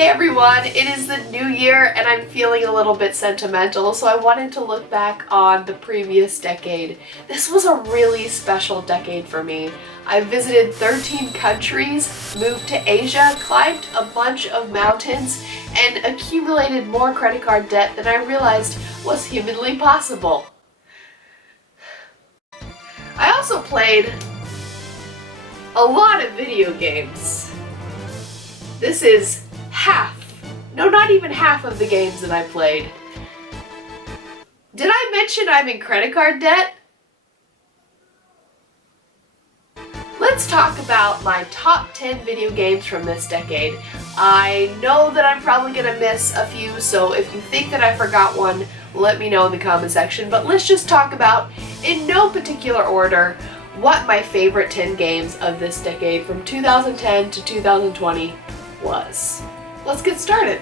Hey everyone, it is the new year and I'm feeling a little bit sentimental, so I wanted to look back on the previous decade. This was a really special decade for me. I visited 13 countries, moved to Asia, climbed a bunch of mountains, and accumulated more credit card debt than I realized was humanly possible. I also played a lot of video games. This is not even half of the games that I played. Did I mention I'm in credit card debt? Let's talk about my top 10 video games from this decade. I know that I'm probably gonna miss a few, so if you think that I forgot one, let me know in the comment section, but let's just talk about, in no particular order, what my favorite 10 games of this decade from 2010 to 2020 was. Let's get started.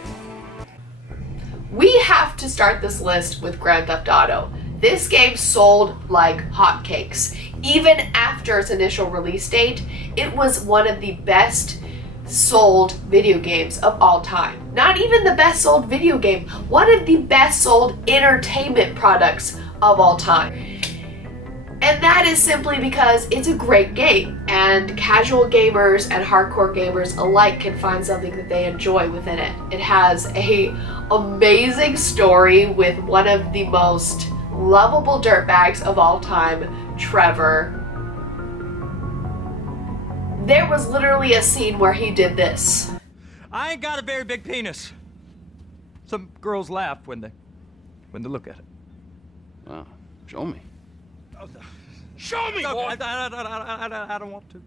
We have to start this list with Grand Theft Auto. This game sold like hotcakes. Even after its initial release date, it was one of the best sold video games of all time. Not even the best sold video game, one of the best sold entertainment products of all time. And that is simply because it's a great game, and casual gamers and hardcore gamers alike can find something that they enjoy within it. It has an amazing story with one of the most lovable dirtbags of all time, Trevor. There was literally a scene where he did this. I ain't got a very big penis. Some girls laugh when they look at it. Wow, show me. Show me, boy! I don't want to.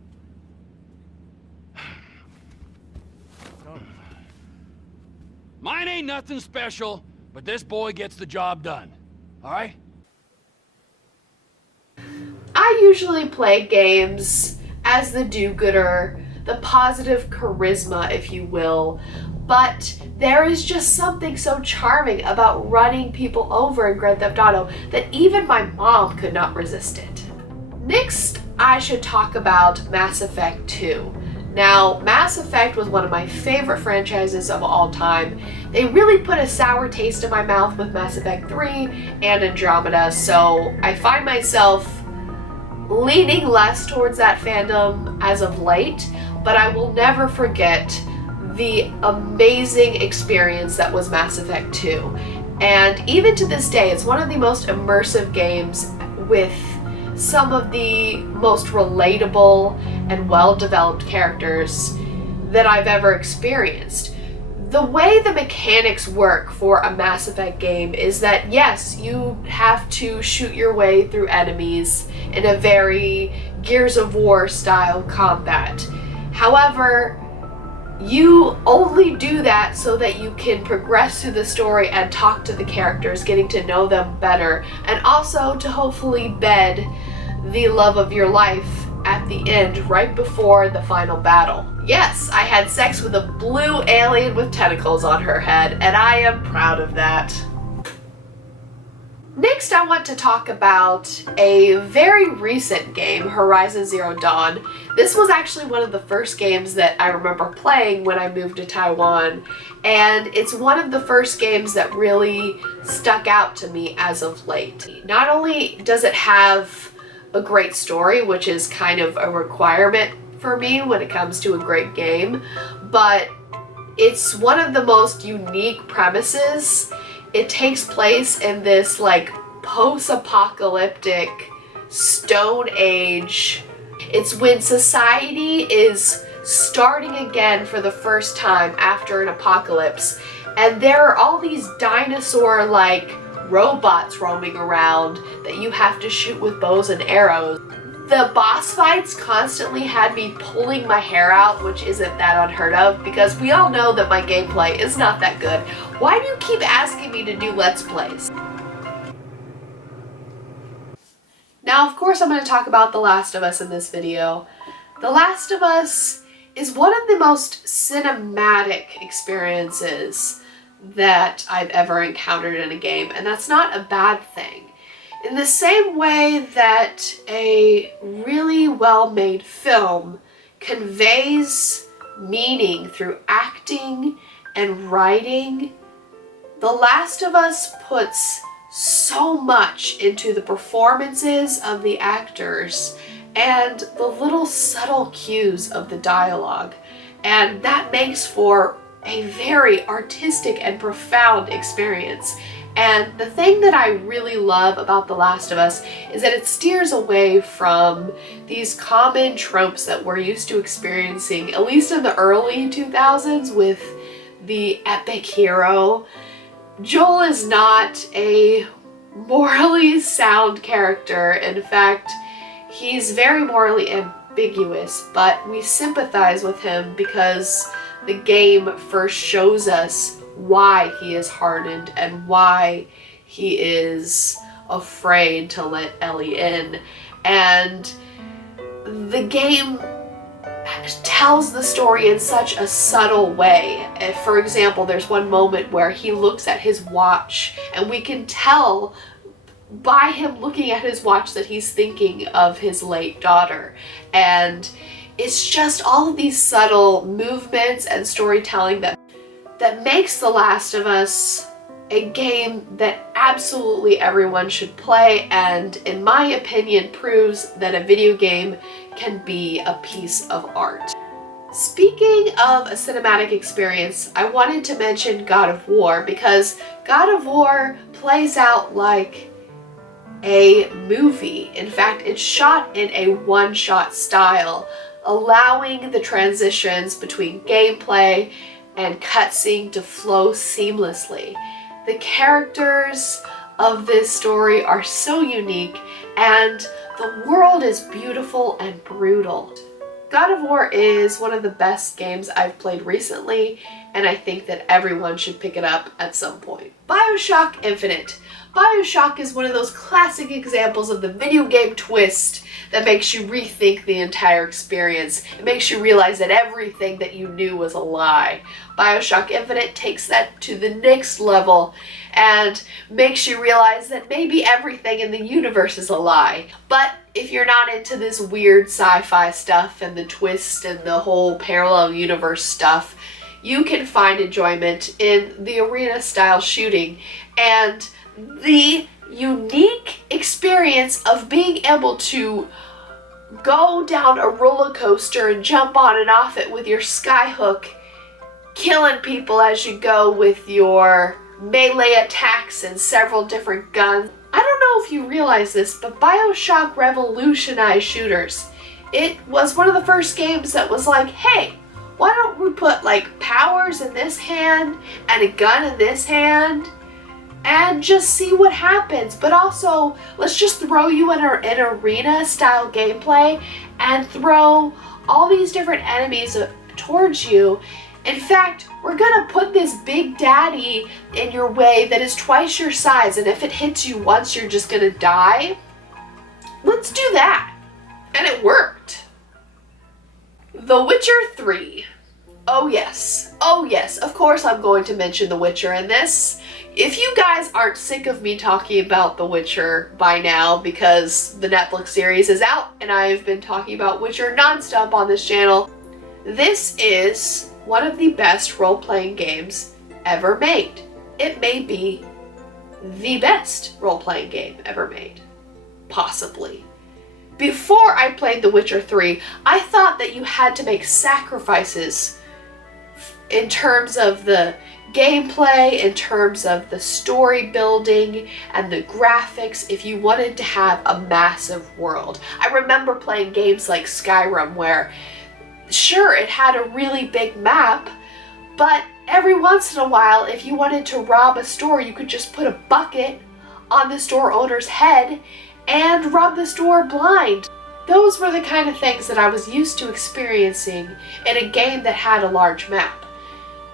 Mine ain't nothing special, but this boy gets the job done. All right? I usually play games as the do-gooder, the positive charisma, if you will, but there is just something so charming about running people over in Grand Theft Auto that even my mom could not resist it. Next, I should talk about Mass Effect 2. Now, Mass Effect was one of my favorite franchises of all time. They really put a sour taste in my mouth with Mass Effect 3 and Andromeda, so I find myself leaning less towards that fandom as of late, but I will never forget the amazing experience that was Mass Effect 2. And even to this day, it's one of the most immersive games with some of the most relatable and well-developed characters that I've ever experienced. The way the mechanics work for a Mass Effect game is that, yes, you have to shoot your way through enemies in a very Gears of War style combat. However, you only do that so that you can progress through the story and talk to the characters, getting to know them better, and also to hopefully bed the love of your life at the end, right before the final battle. Yes, I had sex with a blue alien with tentacles on her head, and I am proud of that. Next, I want to talk about a very recent game, Horizon Zero Dawn. This was actually one of the first games that I remember playing when I moved to Taiwan, and it's one of the first games that really stuck out to me as of late. Not only does it have a great story, which is kind of a requirement for me when it comes to a great game, but it's one of the most unique premises. It takes place in this like post-apocalyptic Stone Age. It's when society is starting again for the first time after an apocalypse, and there are all these dinosaur-like robots roaming around that you have to shoot with bows and arrows. The boss fights constantly had me pulling my hair out, which isn't that unheard of because we all know that my gameplay is not that good. Why do you keep asking me to do Let's Plays? Now, of course, I'm going to talk about The Last of Us in this video. The Last of Us is one of the most cinematic experiences that I've ever encountered in a game, and that's not a bad thing. In the same way that a really well-made film conveys meaning through acting and writing, The Last of Us puts so much into the performances of the actors and the little subtle cues of the dialogue, and that makes for a very artistic and profound experience. And the thing that I really love about The Last of Us is that it steers away from these common tropes that we're used to experiencing, at least in the early 2000s, with the epic hero. Joel is not a morally sound character. In fact, he's very morally ambiguous, but we sympathize with him because the game first shows us why he is hardened and why he is afraid to let Ellie in. And the game tells the story in such a subtle way. For example, there's one moment where he looks at his watch, and we can tell by him looking at his watch that he's thinking of his late daughter. And it's just all of these subtle movements and storytelling that makes The Last of Us a game that absolutely everyone should play, and in my opinion proves that a video game can be a piece of art. Speaking of a cinematic experience, I wanted to mention God of War, because God of War plays out like a movie. In fact, it's shot in a one-shot style, allowing the transitions between gameplay and cutscene to flow seamlessly. The characters of this story are so unique, and the world is beautiful and brutal. God of War is one of the best games I've played recently, and I think that everyone should pick it up at some point. Bioshock Infinite. Bioshock is one of those classic examples of the video game twist that makes you rethink the entire experience. It makes you realize that everything that you knew was a lie. Bioshock Infinite takes that to the next level and makes you realize that maybe everything in the universe is a lie. But if you're not into this weird sci-fi stuff and the twist and the whole parallel universe stuff, you can find enjoyment in the arena-style shooting and the unique experience of being able to go down a roller coaster and jump on and off it with your skyhook, killing people as you go with your melee attacks and several different guns. I don't know if you realize this, but Bioshock revolutionized shooters. It was one of the first games that was like, hey, why don't we put like powers in this hand and a gun in this hand and just see what happens. But also, let's just throw you in an arena style gameplay and throw all these different enemies towards you. In fact, we're gonna put this big daddy in your way that is twice your size, and if it hits you once, you're just gonna die. Let's do that. And it worked. The Witcher 3. Oh yes, of course I'm going to mention The Witcher in this. If you guys aren't sick of me talking about The Witcher by now, because the Netflix series is out and I've been talking about Witcher nonstop on this channel, this is one of the best role-playing games ever made. It may be the best role-playing game ever made. Possibly. Before I played The Witcher 3, I thought that you had to make sacrifices in terms of the gameplay, in terms of the story building and the graphics, if you wanted to have a massive world. I remember playing games like Skyrim where, sure, it had a really big map, but every once in a while, if you wanted to rob a store, you could just put a bucket on the store owner's head and rob the store blind. Those were the kind of things that I was used to experiencing in a game that had a large map.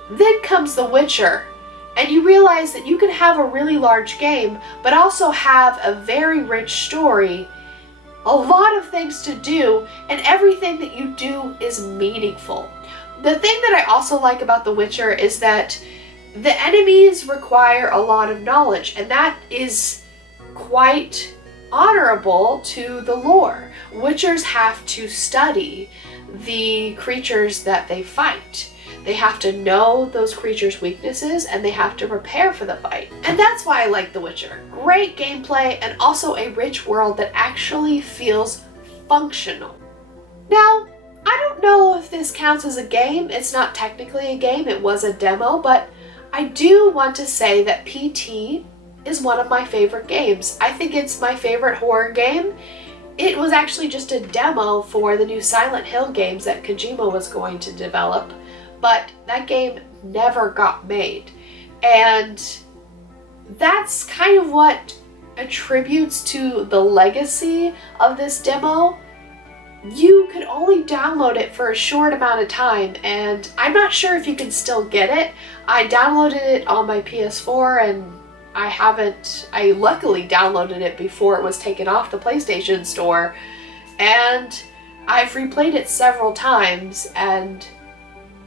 Then comes The Witcher, and you realize that you can have a really large game, but also have a very rich story, a lot of things to do, and everything that you do is meaningful. The thing that I also like about The Witcher is that the enemies require a lot of knowledge, and that is quite honorable to the lore. Witchers have to study the creatures that they fight. They have to know those creatures' weaknesses and they have to prepare for the fight. And that's why I like The Witcher. Great gameplay and also a rich world that actually feels functional. Now, I don't know if this counts as a game. It's not technically a game, it was a demo, but I do want to say that PT is one of my favorite games. I think it's my favorite horror game. It was actually just a demo for the new Silent Hill games that Kojima was going to develop, but that game never got made. And that's kind of what attributes to the legacy of this demo. You could only download it for a short amount of time, and I'm not sure if you can still get it. I downloaded it on my PS4 and I luckily downloaded it before it was taken off the PlayStation Store, and I've replayed it several times and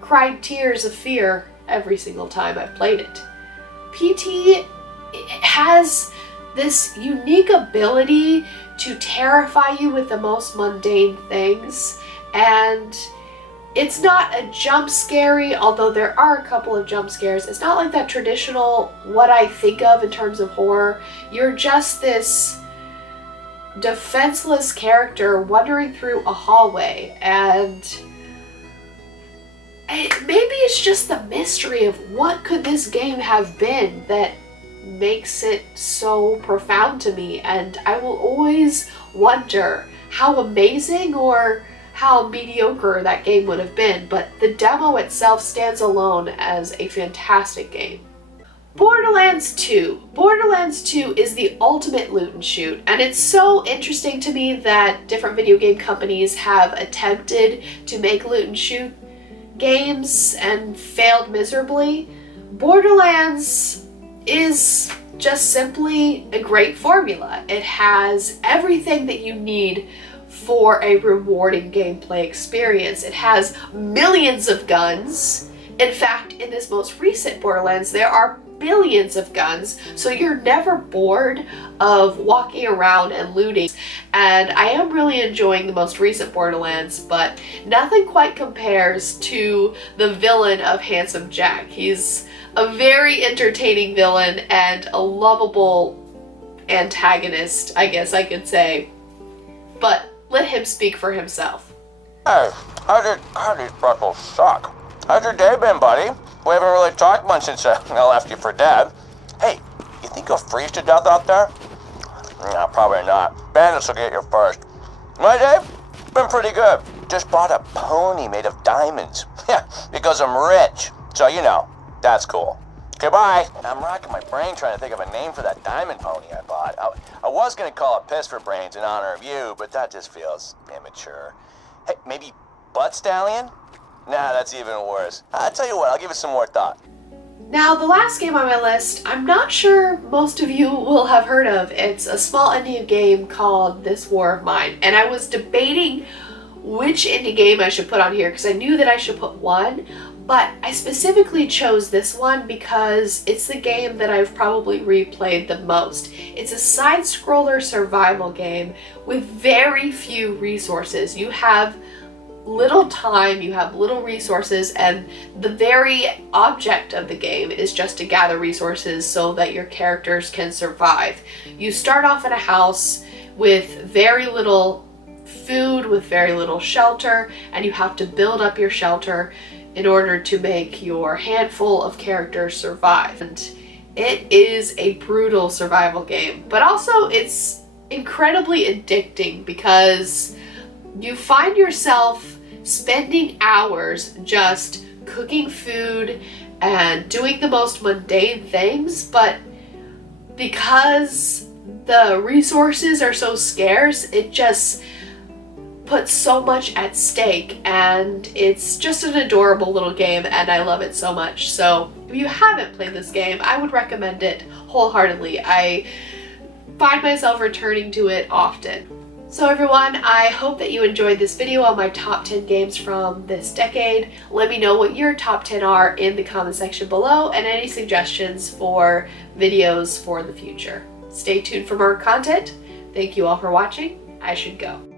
cried tears of fear every single time I've played it. PT has this unique ability to terrify you with the most mundane things, and it's not a jump scary, although there are a couple of jump scares. It's not like that traditional, what I think of in terms of horror. You're just this defenseless character wandering through a hallway, and maybe it's just the mystery of what could this game have been that makes it so profound to me, and I will always wonder how amazing or how mediocre that game would have been, but the demo itself stands alone as a fantastic game. Borderlands 2. Borderlands 2 is the ultimate loot and shoot, and it's so interesting to me that different video game companies have attempted to make loot and shoot games and failed miserably. Borderlands is just simply a great formula. It has everything that you need for a rewarding gameplay experience. It has millions of guns. In fact, in this most recent Borderlands, there are billions of guns, so you're never bored of walking around and looting. And I am really enjoying the most recent Borderlands, but nothing quite compares to the villain of Handsome Jack. He's a very entertaining villain and a lovable antagonist, I guess I could say. But let him speak for himself. Hey, how did freckles suck? How's your day been, buddy? We haven't really talked much since I left you for dead. Hey, you think you'll freeze to death out there? No, probably not. Bandits will get you first. My day? Been pretty good. Just bought a pony made of diamonds. Yeah, because I'm rich. So, you know, that's cool. Goodbye. I'm racking my brain trying to think of a name for that diamond pony I bought. I was going to call it Piss for Brains in honor of you, but that just feels immature. Hey, maybe Butt Stallion? Nah, that's even worse. I'll tell you what, I'll give it some more thought. Now, the last game on my list, I'm not sure most of you will have heard of. It's a small indie game called This War of Mine, and I was debating which indie game I should put on here because I knew that I should put one, but I specifically chose this one because it's the game that I've probably replayed the most. It's a side-scroller survival game with very few resources. You have little time, you have little resources, and the very object of the game is just to gather resources so that your characters can survive. You start off in a house with very little food, with very little shelter, and you have to build up your shelter in order to make your handful of characters survive. And it is a brutal survival game, but also it's incredibly addicting because you find yourself spending hours just cooking food and doing the most mundane things, but because the resources are so scarce, it just puts so much at stake, and it's just an adorable little game and I love it so much. So if you haven't played this game, I would recommend it wholeheartedly. I find myself returning to it often. So everyone, I hope that you enjoyed this video on my top 10 games from this decade. Let me know what your top 10 are in the comment section below and any suggestions for videos for the future. Stay tuned for more content. Thank you all for watching. I should go.